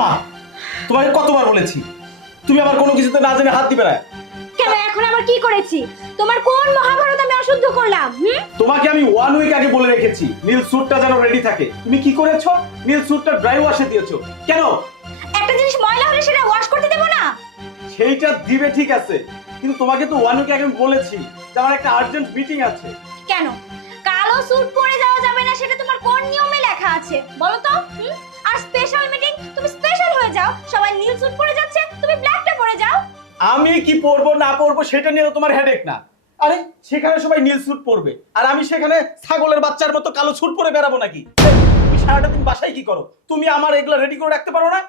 মা তোমাকে কতবার বলেছি? তুমি আবার কোনো কিছুতে না জেনে হাত দিবে না। কেন এখন আবার কি করেছি? তোমার কোন মহাভারত আমি অশুদ্ধ করলাম হুম? তোমাকে আমি ওয়ান উইক আগে বলে রেখেছি নীল স্যুটটা যেন রেডি থাকে। তুমি কি করেছ? নীল স্যুটটা ড্রাই ওয়াশে দিয়েছ। কেন? একটা জিনিস ময়লা হলে সেটা ওয়াশ করতে দেবো না? সেইটা দিবে ঠিক আছে কিন্তু তোমাকে তো ওয়ান উইক আগে বলেছি যে আমার একটা আর্জেন্ট মিটিং আছে। কেন? কালো স্যুট পরে যাওয়া যাবে না সেটা তোমার কোন নিয়মে লেখা আছে? বলো তো হুম? আর স্পেশাল মিটিং তুমি হয়ে যাও সবাই নীল স্যুট পরে যাচ্ছে তুমি ব্ল্যাকটা পরে যাও। আমি কি পরবো না পরবো সেটা নিয়ে তো তোমার হেডেক না। আরে সেখানে সবাই নীল স্যুট পরবে আর আমি সেখানে ছাগলের বাচ্চার মতো কালো স্যুট পরে বেরাবো নাকি? তুমি সারাটা দিন বাসায় কি করো? তুমি আমার এগুলো রেডি করে রাখতে পারো না?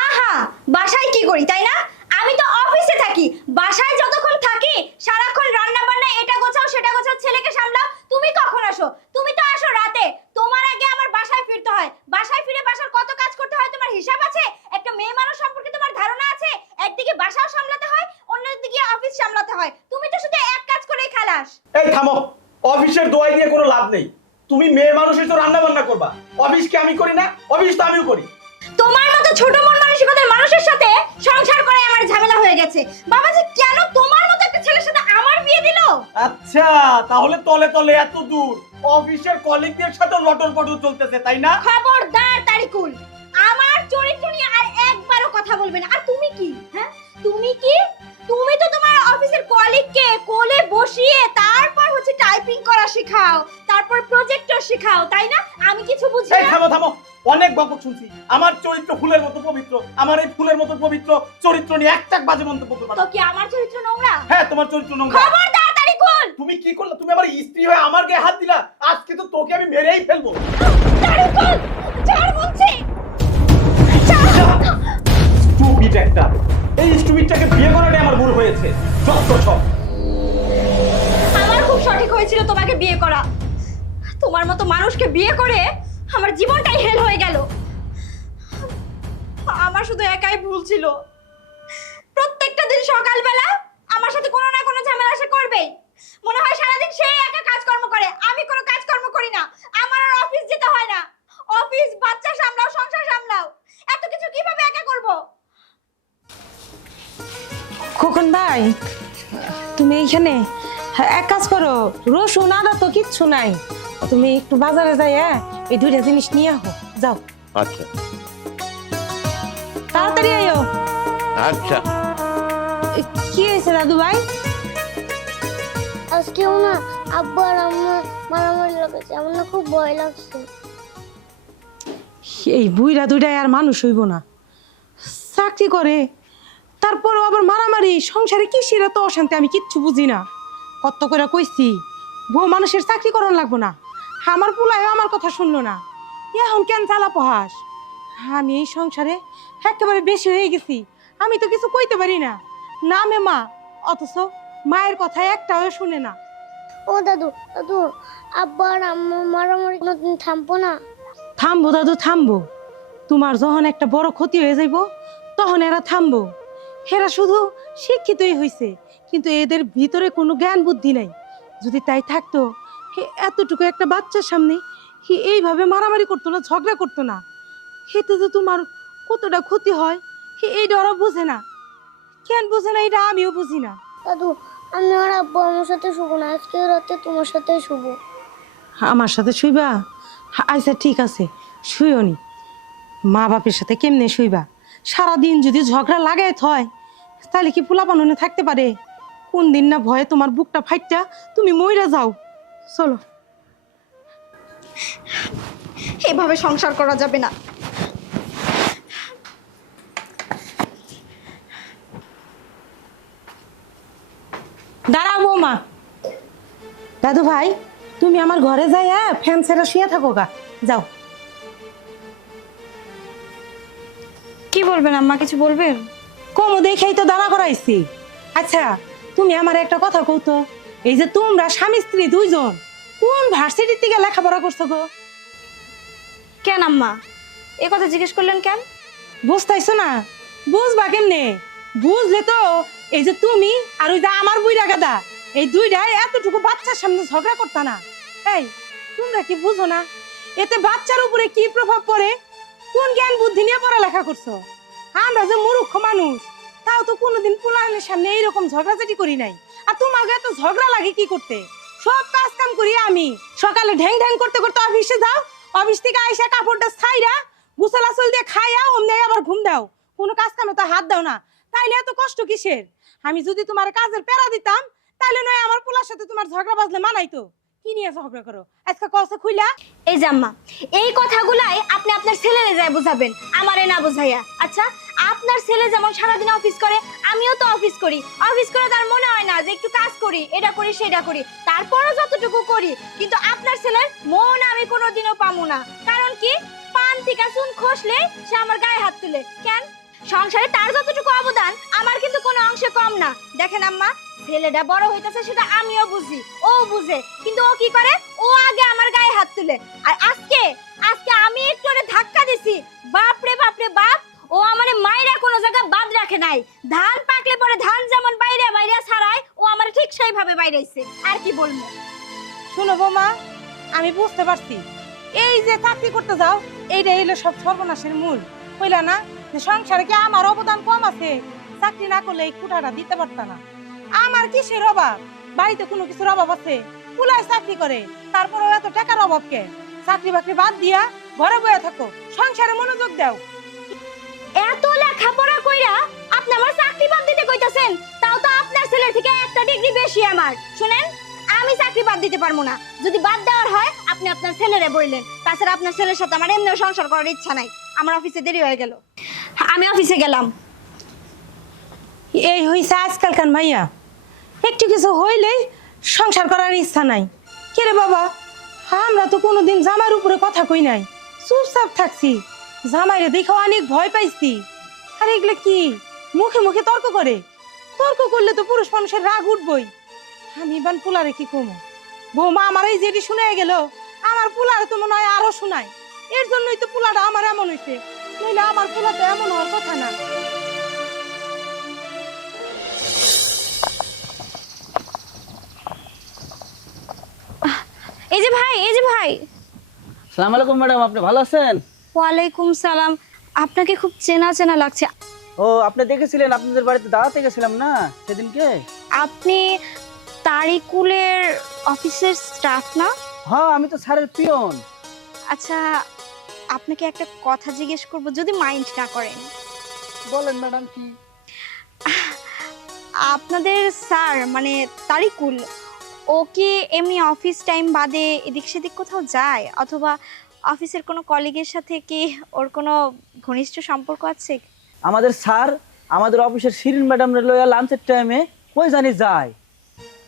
আহা বাসায় কি করি তাই না? আমি তো অফিসে থাকি, বাসায় যতক্ষণ থাকি, সারাক্ষণ রান্না বান্না এটা গোছাও, সেটা গোছাও, ছেলেকে সামলাও, তুমি কখন আসো? তুমি তো আসো রাতে। তোমার আগে আমার বাসায় ফিরতে হয়। বাসায় ফিরে বাসার কত কাজ করতে হয় তোমার হিসাব আছে? একটা মেয়ে মানুষ সম্পর্কে তোমার ধারণা আছে? একদিকে বাসাও সামলাতে হয়, অন্যদিকে অফিস সামলাতে হয়। তুমি তো শুধু এক কাজ করেই খালাস। এই থামো। অফিসের দোয়াই দিয়ে কোনো লাভ নেই। তুমি মেয়ে মানুষের তো রান্না বান্না করবা। অফিস কি আমি করি না? অফিস তো আমিও করি। তোমার মতো ছোট মন মানসিকতার মানুষের সাথে সংসার করে আমার ঝামেলা হয়ে গেছে। বাবা যে কেন তোমার মতো একটা ছেলের সাথে আমার বিয়ে দিলো? আচ্ছা তাহলে তলে তলে এত দূর। অফিসের কলিগদের সাথে লটর পটর চলতেছে তাই না? খবরদার তারিকুল। আমার চরিত্র নিয়ে আর একবারও কথা বলবে না। আর তুমি কি? হ্যাঁ? তুমি কি? তুমি তো তোমার অফিসের কলিগকে কোলে বসিয়ে তারপর হচ্ছে টাইপিং করা শেখাও তারপর প্রজেক্টর শেখাও তাই না? আমি কিছু বুঝি এই না? থামো থামো। অনেক গল্প শুনছি। আমার চরিত্র ফুলের মতো পবিত্র। আমার এই ফুলের মতো পবিত্র চরিত্র নিয়ে একটা বাজে মন্তব্য করবে তো না কি আমার চরিত্র নোংরা? হ্যাঁ তোমার চরিত্র নোংরা। খবর তাড়াতাড়ি তারিকুল তুমি কি করলে? তুমি আমার স্ত্রী হয়ে আমার গায়ে হাত দিলা? আজকে তো তোকে আমি মেরেই ফেলব। তারিকুল ছাড় স্টুপিড একটা এই স্টুপিডটাকে বিয়ে করাটাই আমার ভুল হয়েছে। যত আমার খুব সঠিক হয়েছিল তোমাকে বিয়ে করা। তোমার মতো মানুষকে বিয়ে করে আমার জীবনটাই হেল হয়ে গেল। আমার শুধু একাই ভুল ছিল। প্রত্যেকটা দিন সকালবেলা আমার সাথে কোনো না কোনো ঝামেলা সে করবেই। মনে হয় সারাদিন সেই একা কাজকর্ম করে। আমি কোনো কাজকর্ম করি না। আমার আর অফিস যেতে হয় না। অফিস বাচ্চা ভাই তুমি এইখানে এক কাজ করো রসুন আদা তো কিচ্ছু নাই। তুমি একটু বাজারে যাই হ্যাঁ এই দুইটা জিনিস নিয়ে আহো যাও। আচ্ছা। তাড়াতাড়ি আইও। আচ্ছা। কি হয়েছে দাদু ভাই? আজকেও না আব্বু আর আম্মু মারামারি লাগছে আমার না খুব ভয় লাগছে। এই বুইরা দুইটাই আর মানুষ হইব না। চাকরি করে তারপরও আবার মারামারি সংসারে কিসের এত অশান্তি আমি কিচ্ছু বুঝি না। কত করে কইছি বউ মানুষের চাকরি করার লাগবো না। আমার পোলায় আমার কথা শুনলো না। এখন কেন চালা পহাস? আমি এই সংসারে একেবারে বেশি হয়ে গেছি আমি তো কিছু কইতে পারি না। নামে মা অথচ মায়ের কথা একটাও শুনে না। ও দাদু দাদু আব্বু আর আম্মু মারামারি কোনোদিন থামবো না? থামবো দাদু থামবো। তোমার যখন একটা বড় ক্ষতি হয়ে যাইব তখন এরা থামবো। এরা শুধু শিক্ষিতই হইছে কিন্তু এদের ভিতরে কোনো জ্ঞান বুদ্ধি নাই। যদি তাই থাকতো এতটুকু একটা বাচ্চার সামনে এইভাবে মারামারি করতো না ঝগড়া করতো না এতে যে তোমার কতটা ক্ষতি হয় এইটা ওরা বোঝে না। কেন বোঝে না এটা আমিও বুঝি না। দাদু আমি আর আব্বু আমার সাথে শুবো না আজকে রাতে তোমার সাথে শুবো। আমার সাথে শুইবা? আচ্ছা ঠিক আছে শুইও নি। মা বাপের সাথে কেমনে শুইবা? সারাদিন যদি ঝগড়া লাগাই থয় তাহলে কি পোলা বাননে থাকতে পারে? কোন দিন না ভয়ে তোমার বুকটা ফাইটটা তুমি মইরা যাও। চলো। এভাবে সংসার করা যাবে না। দাঁড়াও বৌমা। দাদু ভাই তুমি আমার ঘরে যাই হ্যাঁ ফ্যান ছেড়ে শুয়ে থাকো গা। যাও। কি বলবেন আম্মা কিছু বলবেন? কমু দেখেই তো দাঁড়া করাইছি আচ্ছা তুমি আমার একটা কথা কৌতো এই যে তোমরা স্বামী স্ত্রী দুইজন কোন ভার্সিটির থেকে লেখাপড়া করছ গো? কেন আম্মা? এ কথা জিজ্ঞেস করলেন কেন? বুঝতেছো না? বুঝবা কেমনে? বুঝলে তো এই যে তুমি আর ওই যে আমার বুইরা গাদা এই দুইটাই এতটুকু বাচ্চার সামনে ঝগড়া করতা না। এই তোমরা কি বুঝো না? এতে বাচ্চার উপরে কি প্রভাব পড়ে? কোন জ্ঞান বুদ্ধি নিয়ে পড়ালেখা করছ? আমরা যে মূর্খ মানুষ, তাও তো কোনোদিন পোলারের সামনে এইরকম ঝগড়াঝাটি করি নাই। আর তোমাকে এত ঝগড়া লাগে কি করতে? সব কাজ কাম করি আমি। সকালে ঢ্যাং ঢ্যাং করতে করতে অফিসে যাও, অফিস থেকে আইসা কাপড়টা ছাইরা গুছাল আসল দিয়ে খাইয়া অমনি আবার ঘুম দাও। কোনো কাজ কামে তো হাত দাও না। তাইলে এত কষ্ট কিসের? আমি যদি তোমার কাজের পেরা দিতাম, তাইলে নয় আমার পোলার সাথে তোমার ঝগড়া বাজলে মানাইতো। কি নিয়ে ঝগড়া করো? আজকে খুইলা? এই জাম্মা এই কথাগুলাই আপনি আপনার যায় বুঝাবেন, আমারে না বুঝাইয়া। আচ্ছা আপনার ছেলে যেমন সারাদিন অফিস করে, আমিও তো অফিস করি। অফিস করে তার মনে হয় না যে একটু কাজ করি, এটা করি, সেটা করি। তারপরও যতটুকু করি, কিন্তু আপনার ছেলের মন আমি কোনোদিনও পামু না। কারণ কি? পান থেকে চুন খসলে সে আমার গায়ে হাত তুলে। কেন? সংসারে তার যতটুকু অবদান, আমার কিন্তু কোনো অংশে কম না। দেখেন আম্মা, ছেলেটা বড় হইতাছে সেটা আমিও বুঝি, ও বুঝে। কিন্তু ও কি করে? ও আগে আমার গায়ে হাত তুলে। আর আজকে আজকে আমি একটু ওরে ধাক্কা দিছি। বাপ রে, বাপ ও আমারে মাইরা কোনো জায়গা বাদ রাখে নাই। ধান পাকলে পরে ধান যেমন বাইরে বাইরে ছাড়ায়, ও আমার ঠিক সেইভাবে বাইরেছে। আর কি বলব? শুনো বৌমা, আমি বুঝতে পারছি। এই যে চাকরি করতে যাও এইটা হইল সব সর্বনাশের মূল। কইলা না? সংসারে কি আমার অবদান কম আছে? চাকরি না করলে এই কুঠাটা দিতে পারতা না। আমার কিসের অভাব? বাড়িতে কোনো কিছুর অভাব আছে? পুলায় চাকরি করে তারপরে এত টাকার অভাব কে? চাকরি বাকরি বাদ দিয়া ঘরে বয়ে থাকো, সংসারে মনোযোগ দাও। এত লেখাপড়া কইরা আপনি আমার চাকরি বাদ দিতে কইতাছেন, তাও তো আপনার ছেলের থেকে একটা ডিগ্রি বেশি আমার। শুনেন, আমি চাকরি বাদ দিতে পারব না। যদি বাদ দেওয়ার হয়, আপনি আপনার ছেলেরে বললেন তাছাড়া আপনার ছেলের সাথে আমার এমনিও সংসার করার ইচ্ছা নাই। আমার অফিসে দেরি হয়ে গেল। আমি অফিসে গেলাম। এই হইছে আজকালকার মাইয়া। একটু কিছু হইলেই সংসার করার ইচ্ছা নাই। কে রে বাবা? আমরা তো কোনোদিন জামার উপরে কথা কই নাই। চুপচাপ থাকছি। জামাইরে দেখে অনেক ভয় পাইছি। আর এগুলো কি? মুখে মুখে তর্ক করে? তর্ক করলে তো পুরুষ মানুষের রাগ উঠবই। আমি বান পোলারে কি কমো? বৌমা আমার এই যেটি শুনে গেল, আমার পোলারে তো মনে হয় আরও শোনায়। এর জন্যই তো পোলাটা আমার এমন হইছে। নইলে আমার পোলা তো এমন হওয়ার কথা না। এই যে ভাই এই যে ভাই। সালাম আলাইকুম ম্যাডাম আপনি ভালো আছেন? ওয়ালাইকুম সালাম। আপনাকে খুব চেনা চেনা লাগছে। ও আপনি দেখেছিলেন আপনাদের বাড়িতে দাঁড়াতে গেছিলাম না সেদিনকে? আপনি তারিকুলের অফিসের স্টাফ না? হ্যাঁ আমি তো স্যারের পিয়ন। আচ্ছা আপনাকে একটা কথা জিজ্ঞেস করব যদি মাইন্ড না করেন। বলেন ম্যাডাম কি? আপনাদের স্যার মানে তারিকুল ও কি এমনি অফিস টাইম বাদে এদিক সেদিক কোথাও যায়? অথবা অফিসের কোনো কলিগের সাথে কি ওর কোনো ঘনিষ্ঠ সম্পর্ক আছে? আমাদের স্যার আমাদের অফিসের শিরিন ম্যাডাম লইয়া লাঞ্চের টাইমে কই জানি যায়।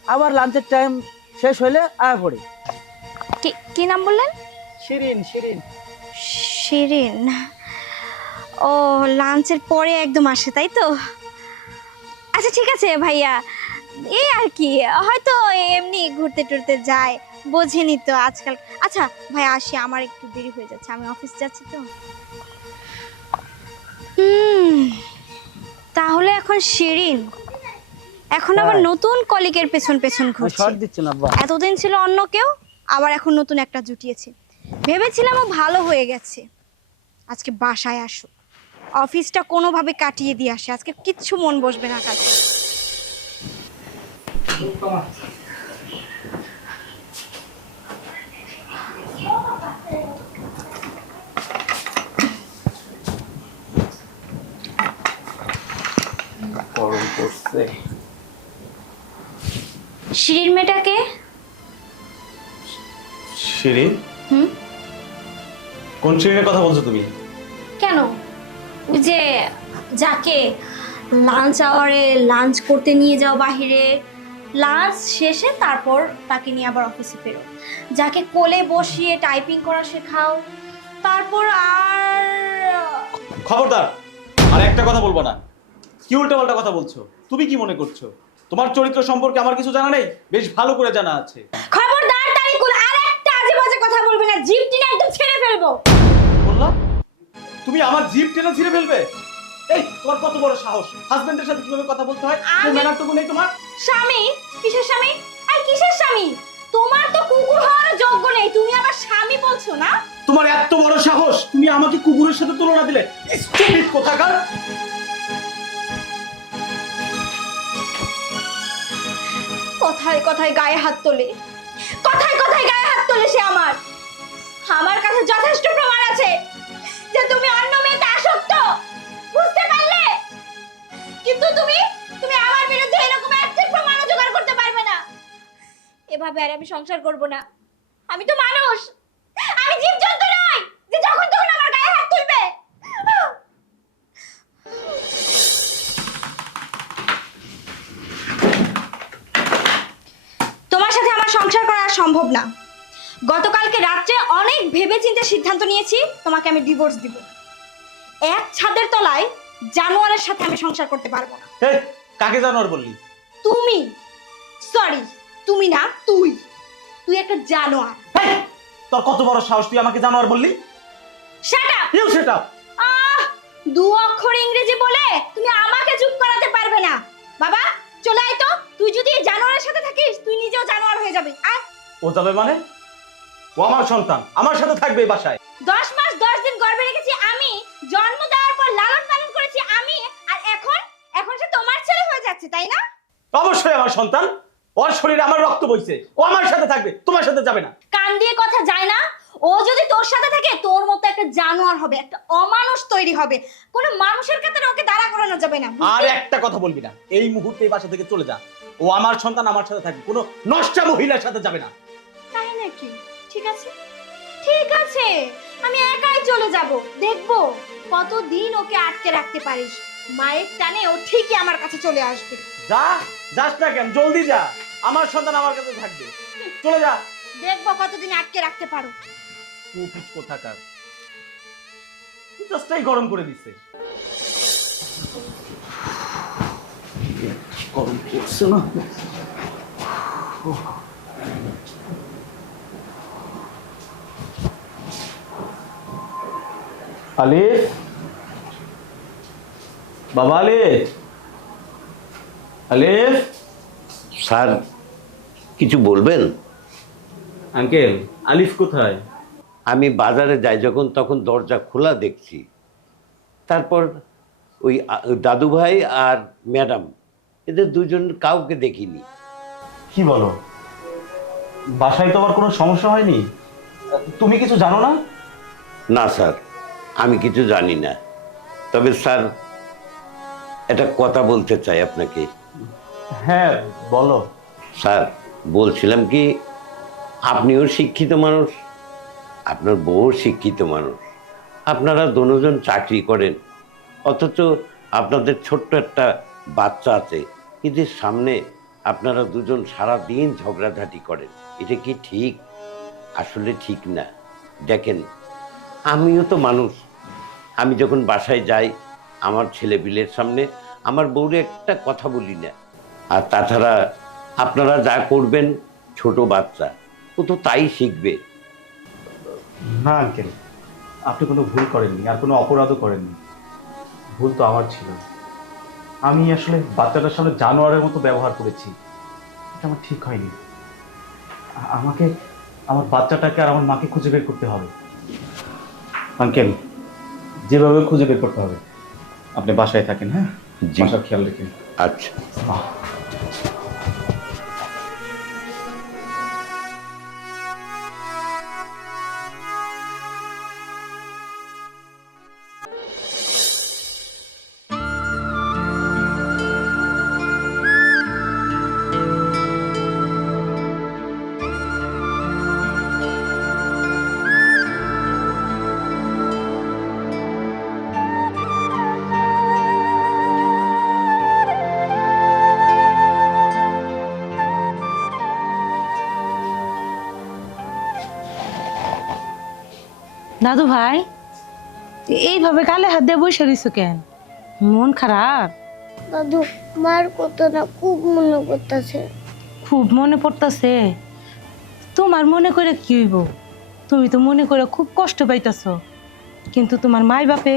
আবার লাঞ্চের টাইম শেষ হইলে আয় পড়ে। কি- কি নাম বললেন? শিরিন শিরিন। শিরিন? ও লাঞ্চের পরে একদম আসে তাই তো? আচ্ছা ঠিক আছে ভাইয়া। এই আর কি হয়তো এমনি ঘুরতে টুরতে যায় বোঝেনি তো আজকাল। আচ্ছা ভাই আসি আমার একটু দেরি হয়ে যাচ্ছে আমি অফিস যাচ্ছি তো। হুম তাহলে এখন শিরিন। এখন আবার হ্যাঁ। নতুন কলিগের পেছন পেছন ঘুরছে। এতদিন ছিল অন্য কেউ আবার এখন নতুন একটা জুটিয়েছে। ভেবেছিলাম ও ভালো হয়ে গেছে। আজকে বাসায় আসো। অফিসটা কোনোভাবে কাটিয়ে দিয়ে আসে। আজকে কিচ্ছু মন বসবে না কাজে। গরম শিরির মেয়েটাকে? শিরিন? হুম? কোন শিরিনের কথা বলছো তুমি? কেন? ওই যে যাকে লাঞ্চ আওয়ারে লাঞ্চ করতে নিয়ে যাও বাহিরে লাঞ্চ শেষে তারপর তাকে নিয়ে আবার অফিসে ফেরো। যাকে কোলে বসিয়ে টাইপিং করা শেখাও তারপর আর খবরদার আর একটা কথা বলব না। কি উল্টাপাল্টা কথা বলছো? তুমি কি মনে করছ? তোমার চরিত্র সম্পর্কে আমার কিছু জানা নেই? বেশ ভালো করে জানা আছে খবরদার তারিকুল আর একটা আজে না জিপ টিনে একদম ছেড়ে ফেলব। বললাম তুমি আমার জিপ টেনে ছিঁড়ে ফেলবে? এই তোমার কত বড় সাহস? হাজবেন্ডের সাথে কীভাবে কথা বলতে হয়? আমি- ম্যানারটুকু নেই তোমার? স্বামী? কিসের স্বামী? আর কিসের স্বামী? তোমার তো কুকুর হওয়ার যোগ্য নেই তুমি আবার স্বামী বলছো না? তোমার এত বড় সাহস তুমি আমাকে কুকুরের সাথে তুলনা দিলে। স্টুপিড কোথাকার! কথায় কথায় গায়ে হাত তোলে। কথায় কথায় গায়ে হাত তোলে সে আমার। আমার কাছে যথেষ্ট প্রমাণ আছে যে তুমি অন্য মেয়েতে আসক্ত। বুঝতে পারলে? কিন্তু তুমি তুমি আমার বিরুদ্ধে এরকম একটা প্রমাণও জোগাড় করতে পারবে না। এভাবে আর আমি সংসার করব না। আমি তো মানুষ। আমি জীবজন্তু নই, যে যখন তখন আমার গায়ে হাত তুলবে। তোমার সাথে আমার সংসার করা সম্ভব না। গতকালকে রাত্রে অনেক ভেবেচিন্তে সিদ্ধান্ত নিয়েছি তোমাকে আমি ডিভোর্স দিব। এক ছাদের তলায় জানোয়ারের সাথে আমি সংসার করতে পারব না। এই, কাকে জানোয়ার বললি? তুমি সরি তুমি না তুই। তুই একটা জানোয়ার। এই, তোর কত বড় সাহস তুই আমাকে জানোয়ার বললি? শাট আপ ইউ সেটা আহ দু অক্ষর ইংরেজি বলে তুমি আমাকে চুপ করাতে পারবে না। বাবা চলে আয় তো। তুই যদি এই জানোয়ারের সাথে থাকিস তুই নিজেও জানোয়ার হয়ে যাবে। আয়। ও যাবে মানে? ও আমার সন্তান আমার সাথে থাকবে এই বাসায়। দশ মাস দশ দিন গর্ভে রেখেছি আমি জন্ম দেওয়ার পর লালন পালন করেছি আমি আর এখন এখন সে তোমার ছেলে হয়ে যাচ্ছে তাই না? অবশ্যই আমার সন্তান ওর শরীরে আমার রক্ত বইছে ও আমার সাথে থাকবে তোমার সাথে যাবে না। কান দিয়ে কথা যায় না ও যদি তোর সাথে থাকে তোর মতো একটা জানোয়ার হবে একটা অমানুষ তৈরি হবে কোনো মানুষের কাছে ওকে দাঁড়া করানো যাবে না আর একটা কথা বলবি না এই মুহূর্তে এই বাসা থেকে চলে যা ও আমার সন্তান আমার সাথে থাকবে কোনো নষ্টা মহিলার সাথে যাবে না। তাই নাকি? ঠিক আছে? ঠিক আছে আমি একাই চলে যাব। দেখব কতদিন ওকে আটকে রাখতে পারিস। মায়ের টানে ও ঠিকই আমার কাছে চলে আসবে। যা যাস না কেন জলদি যা। আমার সন্তান আমার কাছে থাকবে। চলে যা। দেখব কতদিন আটকে রাখতে পারো। কুপিট কোথাকার? জাস্টটাই গরম করে দিচ্ছে গরম করছে না? আলিফ? বাবা আলিফ? আলিফ? স্যার কিছু বলবেন? আঙ্কেল আলিফ কোথায়? আমি বাজারে যাই যখন তখন দরজা খোলা দেখছি। তারপর ওই দাদু ভাই আর ম্যাডাম এদের দুজন কাউকে দেখিনি। কি বলো? বাসায় তো আমার কোনো সমস্যা হয়নি? তুমি কিছু জানো না? না স্যার। আমি কিছু জানি না। তবে স্যার একটা কথা বলতে চাই আপনাকে। হ্যাঁ বলো। স্যার বলছিলাম কি আপনিও শিক্ষিত মানুষ আপনার বউ শিক্ষিত মানুষ। আপনারা দুজন চাকরি করেন অথচ আপনাদের ছোট্ট একটা বাচ্চা আছে এদের সামনে আপনারা দুজন সারা দিন ঝগড়াঝাটি করেন। এটা কি ঠিক? আসলে ঠিক না। দেখেন আমিও তো মানুষ। আমি যখন বাসায় যাই, আমার ছেলে বিলের সামনে, আমার বউরে একটা কথা বলি না। আর তাছাড়া আপনারা যা করবেন, ছোট বাচ্চা, ও তো তাই শিখবে। না, আঙ্কেল, আপনি কোনো ভুল করেননি, আর কোনো অপরাধও করেননি। ভুল তো আমার ছিল। আমি আসলে বাচ্চাটার সামনে জানোয়ারের মতো ব্যবহার করেছি। এটা আমার ঠিক হয়নি। আমাকে, আমার বাচ্চাটাকে আর আমার মাকে খুঁজে বের করতে হবে। আঙ্কেল যেভাবে খুঁজে বের করতে হবে। আপনি বাসায় থাকেন হ্যাঁ। বাসার খেয়াল রেখে। আচ্ছা। দাদু ভাই এইভাবে গালে হাত দিয়ে বসে রইছো কেন? মন খারাপ? দাদু মার কথাটা খুব মনে করতেছে খুব মনে পড়তাছে? তোমার মনে করে কি হইব? তুমি তো মনে করে খুব কষ্ট পাইতাছ। কিন্তু তোমার মাই বাপে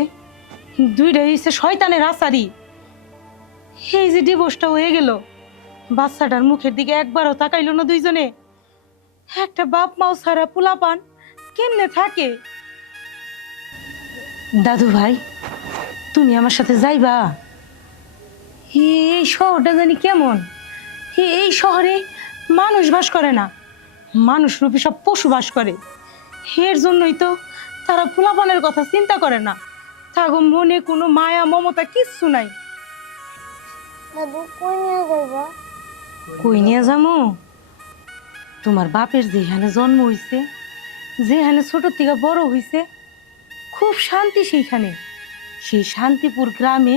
দুইটাই হইছে শয়তানের আচারি এই যে ডিভোর্সটা হয়ে গেল বাচ্চাটার মুখের দিকে একবারও তাকাইলো না দুইজনে। একটা বাপ মাও ছাড়া পোলাপান কেমনে থাকে? দাদু ভাই তুমি আমার সাথে যাইবা? এই শহরটা জানি কেমন? এই শহরে মানুষ বাস করে না। মানুষ রূপে সব পশু বাস করে। এর জন্যই তো তারা পোলাপানের কথা চিন্তা করে না। থাকো মনে কোনো মায়া মমতা কিচ্ছু নাই। কই নিয়ে যাইবা? কই নিয়ে যামো? তোমার বাপের যেখানে জন্ম হইছে যেখানে ছোট থেকে বড় হইছে খুব শান্তি সেইখানে। সেই শান্তিপুর গ্রামে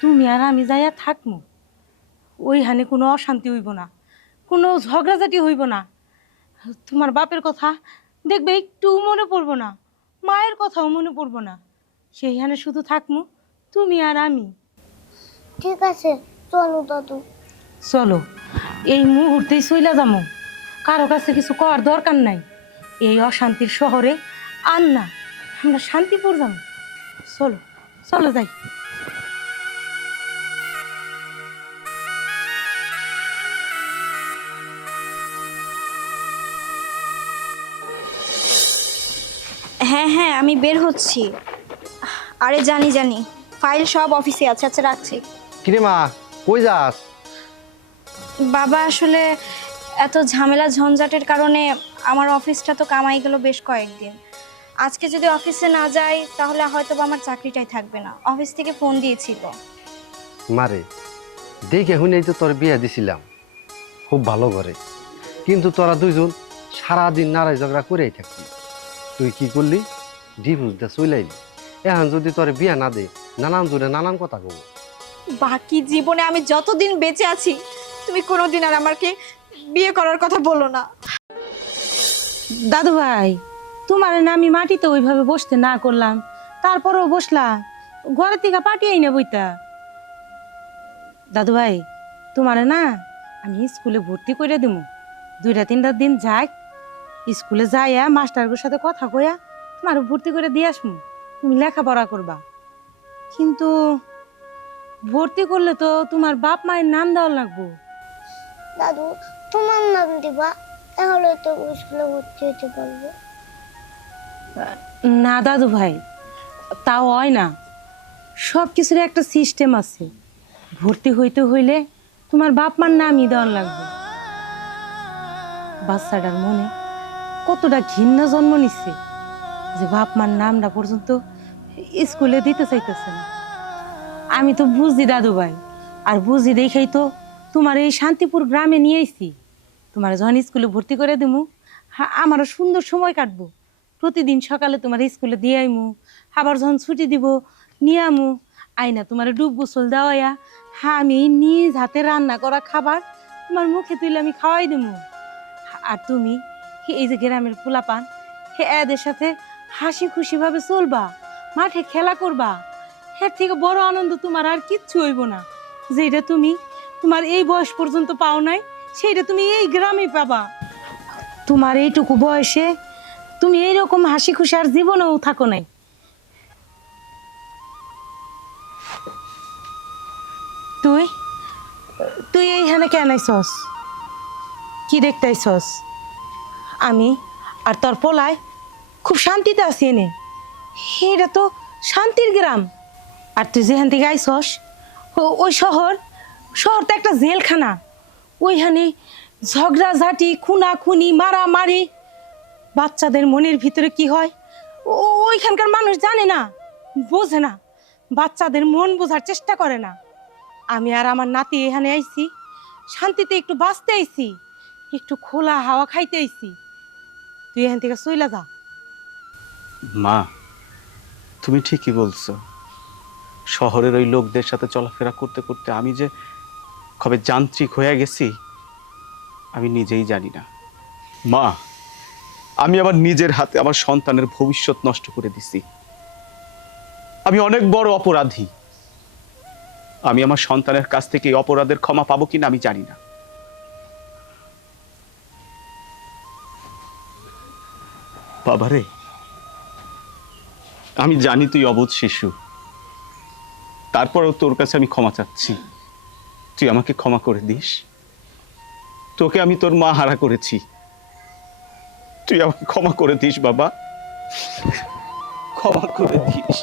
তুমি আর আমি যাইয়া থাকমু। ওইখানে কোনো অশান্তি হইব না কোনো ঝগড়াঝাটি হইব না। তোমার বাপের কথা দেখবে একটু মনে পড়ব না মায়ের কথাও মনে পড়ব না। সেইখানে শুধু থাকমু তুমি আর আমি। ঠিক আছে চলো দাদু। চলো এই মুহূর্তেই চইলা যাব কারও কাছে কিছু করার দরকার নাই। এই অশান্তির শহরে আর না। আমরা শান্তিপুর যাব চলো চলো যাই। হ্যাঁ হ্যাঁ আমি বের হচ্ছি। আরে জানি জানি। ফাইল সব অফিসে আছে আচ্ছা রাখছি। কিরে মা কই যাস? বাবা আসলে এত ঝামেলা ঝঞ্ঝাটের কারণে আমার অফিসটা তো কামাই গেল বেশ কয়েকদিন। আজকে যদি অফিসে না যাই তাহলে হয়তো বা আমার চাকরিটাই থাকবে না। অফিস থেকে ফোন দিয়েছিল। মারে দেখে শুনেই তো তোর বিয়ে দিছিলাম। খুব ভালো করে। কিন্তু তোরা দুইজন সারাদিন নারাই ঝগড়া করেই থাকবি। তুই কি করলি? ডিভোর্স দিয়ে চইলাইলি এখন যদি তোর বিয়ে না দে নানান জোরে নানান কথা কব। বাকি জীবনে আমি যতদিন বেঁচে আছি তুমি কোনোদিন আর আমাকে বিয়ে করার কথা বলো না। দাদু ভাই তোমার না আমি মাটিতে ওইভাবে বসতে না করলাম। তারপরেও বসলা। ঘরের থেকে পাঠিয়েই না বইতা দাদু ভাই তোমার না আমি স্কুলে ভর্তি করে দিব দুইটা তিনটা দিন যাক স্কুলে যাইয়া মাস্টারগুলোর সাথে কথা কইয়া তোমার ভর্তি করে দিয়ে আসমু। তুমি লেখাপড়া করবা। কিন্তু ভর্তি করলে তো তোমার বাপ মায়ের নাম দেওয়া লাগবো। দাদু, তোমার নাম দিবা, তাহলে তো স্কুলে ভর্তি হতে পারব। না দাদু ভাই, তাও হয় না। সব কিছুর একটা সিস্টেম আছে। ভর্তি হইতে হইলে তোমার বাপ মার নামই দেওয়ার লাগবে। বাচ্চাটার মনে কতটা ঘৃণা জন্ম নিচ্ছে যে বাপ মার নামটা পর্যন্ত স্কুলে দিতে চাইতেছে না। আমি তো বুঝি দাদু ভাই, আর বুঝি দেখেই তো তোমার এই শান্তিপুর গ্রামে নিয়ে আইছি। তোমার যখন স্কুলে ভর্তি করে দিমু আমারও সুন্দর সময় কাটবো। প্রতিদিন সকালে তোমার স্কুলে দিয়ে আইমু, আবার যখন ছুটি দিব, নিয়ে আমু। আইনা তোমার ডুব গোসল দেওয়াইয়া হ্যাঁ আমি নিজ হাতে রান্না করা খাবার তোমার মুখে তুলে আমি খাওয়াই দেবো আর তুমি, এই যে গ্রামের পোলাপান, হে, এদের সাথে হাসি খুশিভাবে চলবা, মাঠে খেলা করবা। এর থেকে বড় আনন্দ তোমার আর কিচ্ছু হইব না। যেটা তুমি তোমার এই বয়স পর্যন্ত পাও নাই, সেইটা তুমি এই গ্রামে পাবা। তোমার এইটুকু বয়সে তুমি এইরকম হাসি খুশি আর জীবনেও থাকো নাই। তুই? তুই এইখানে কেন আইসস কি দেখতে আইসস আমি আর তোর পোলায় খুব শান্তিতে আছি এনে। এটা তো শান্তির গ্রাম। আর তুই যেখান থেকে আইসস ওই শহর শহর তো একটা জেলখানা। ওইখানে ঝগড়াঝাটি খুনা খুনি মারামারি বাচ্চাদের মনের ভিতরে কি হয়? ওইখানকার মানুষ জানে না, বোঝে না। বাচ্চাদের মন বোঝার চেষ্টা করে না। আমি আর আমার নাতি এখানে আইছি, শান্তিতে একটু বাঁচতে আইছি, একটু খোলা হাওয়া খাইতে আইছি। তুই এখান থেকে চইলা যা। মা, তুমি ঠিকই বলছো। শহরের ওই লোকদের সাথে চলাফেরা করতে করতে আমি যে কবে যান্ত্রিক হয়ে গেছি, আমি নিজেই জানি না। মা আমি আমার নিজের হাতে আমার সন্তানের ভবিষ্যৎ নষ্ট করে দিছি। আমি অনেক বড় অপরাধী। আমি আমার সন্তানের কাছ থেকে অপরাধের ক্ষমা পাবো কিনা আমি জানি না। বাবারে, আমি জানি তুই অবোধ শিশু। তারপরেও তোর কাছে আমি ক্ষমা চাচ্ছি। তুই আমাকে ক্ষমা করে দিস। তোকে আমি তোর মা হারা করেছি। তুই আমাকে ক্ষমা করে দিস বাবা। ক্ষমা করে দিস।